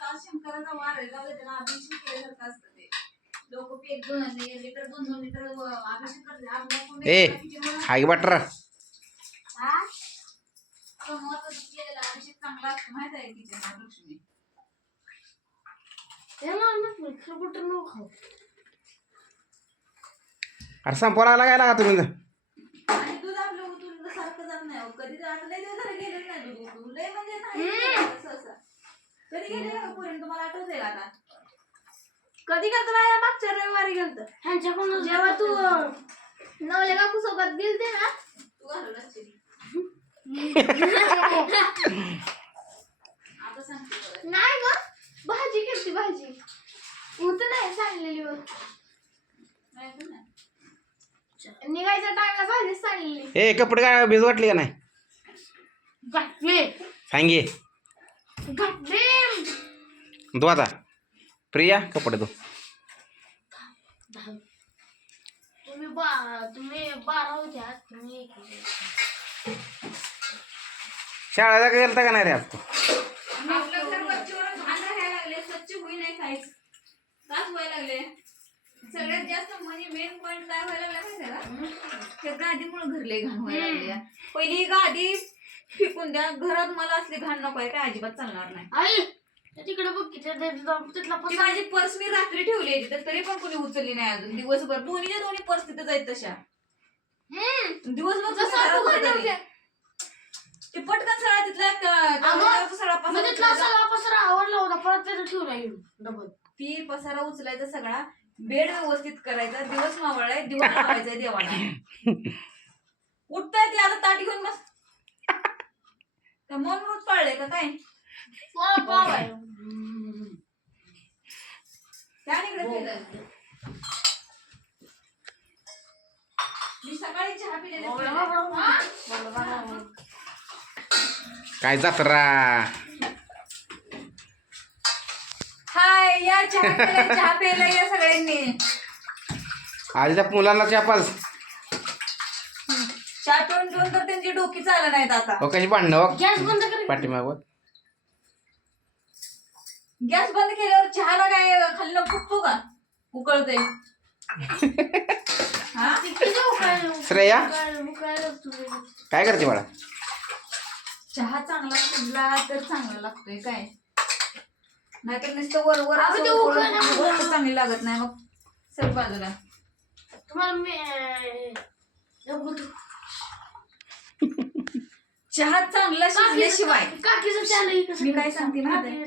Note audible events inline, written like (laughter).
आज शंकराचा वार आहे जाऊ त्याला अभिषेक केल्यासारखं असतं ते. लोक एक दोन लिटर दोन दोन लिटर अभिषेक करतात. ए हाय हा? अभिषेक चांगला असतो माहीत आहे की अरे संपवा लागला काय लागा तुम्ही आणि दूध आपलं उतरून सारखं जात नाही हो. कधी तर आता लय दिवस झाले गेलेच नाही दूध उतरून लय म्हणजे नाही असं असं. कधी? तुम्हाला का आता. गेलत माझ्या मागच्या रविवारी गेलत. ह्यांच्याकडून जेव्हा तू नवले काकू सोबत गेलते ना? तू घालवलं असशील. (laughs) आता सांगते बरं. नाही ग भाजी केलती भाजी. होत नाही सांगलेली वर नाही का नाही? निघायच्या टायला भाजी सांगलेली. ए कपडे काय भिज वाटली का नाही? सांगे दो आता. प्रिया कपडे दो तुम्ही बा तुम्ही बारा होत्या तुम्ही एक होते. शाळेला गेलता का नाही रे आज तू? आपलं घर वरचीवर घाण राहायला लागले स्वच्छ होई नाही काहीच. काच व्हायला लागले. सगळ्यात जास्त म्हणजे मेन पॉइंट काय व्हायला लागला माहिती का? त्या गादीमुळे घरले घाण व्हायला लागले. पहिली ही गादी फेकून द्या घरात मला असली घाण नको आहे काय अजिबात चालणार नाही. आई! तिकडे बघ की त्या- त्या- त्या- तिथला ती पसारा- माझी पर्स मी रात्री ठेवली आहे तिथं तरी पण कोणी उचलली नाही अजून. दिवसभर दोन्हीच्या दोन्ही पर्स तिथं जाईल तशा. हम्म. दिवसभर जसं तुम्ही घरात आपण होता ठेवते. तरी. ते पटकन सगळा तिथला क- त्या अगं, घराचा सगळा मग तिथला पसारा सगळा पसारा आवडला होता परत त्याचा ठेवला येऊन डबल. ती पसारा उचलायचा सगळा. बेड व्यवस्थित करायचा. दिवस मावळाय दिवस लावायचा देवाला. उठताय ते आता ताटी घेऊन बस. का मन मृत पाळले का काय? मला पाव आहे मी सकाळी चहा पिलेले काय जत्रा? हाय या चहा प्यायला चहा प्यायला या सगळ्यांनी. आधीच्या मुलांना चपास चहा पिऊन पिऊन तर त्यांची डोकी चालत नाहीत आता. हो कशी भांडणं हो? गॅस बंद कर. पाठीमागवर गॅस बंद केल्यावर चहाला काय खाली फुटतो का उकळते (laughs) हा? श्रेया? काय करते बाळा? चहा चांगला शिजला तर चांगला लागतोय काय? नाहीतर नुसतं वर वर अगं असं ते उकळून उकळलं उकळलं तर चांगली लागत नाही. मग सर बाजूला. तुम्हाला मी अं, बोलतो. चहा चांगला शिजल्याशिवाय. मी काय सांगते माहिती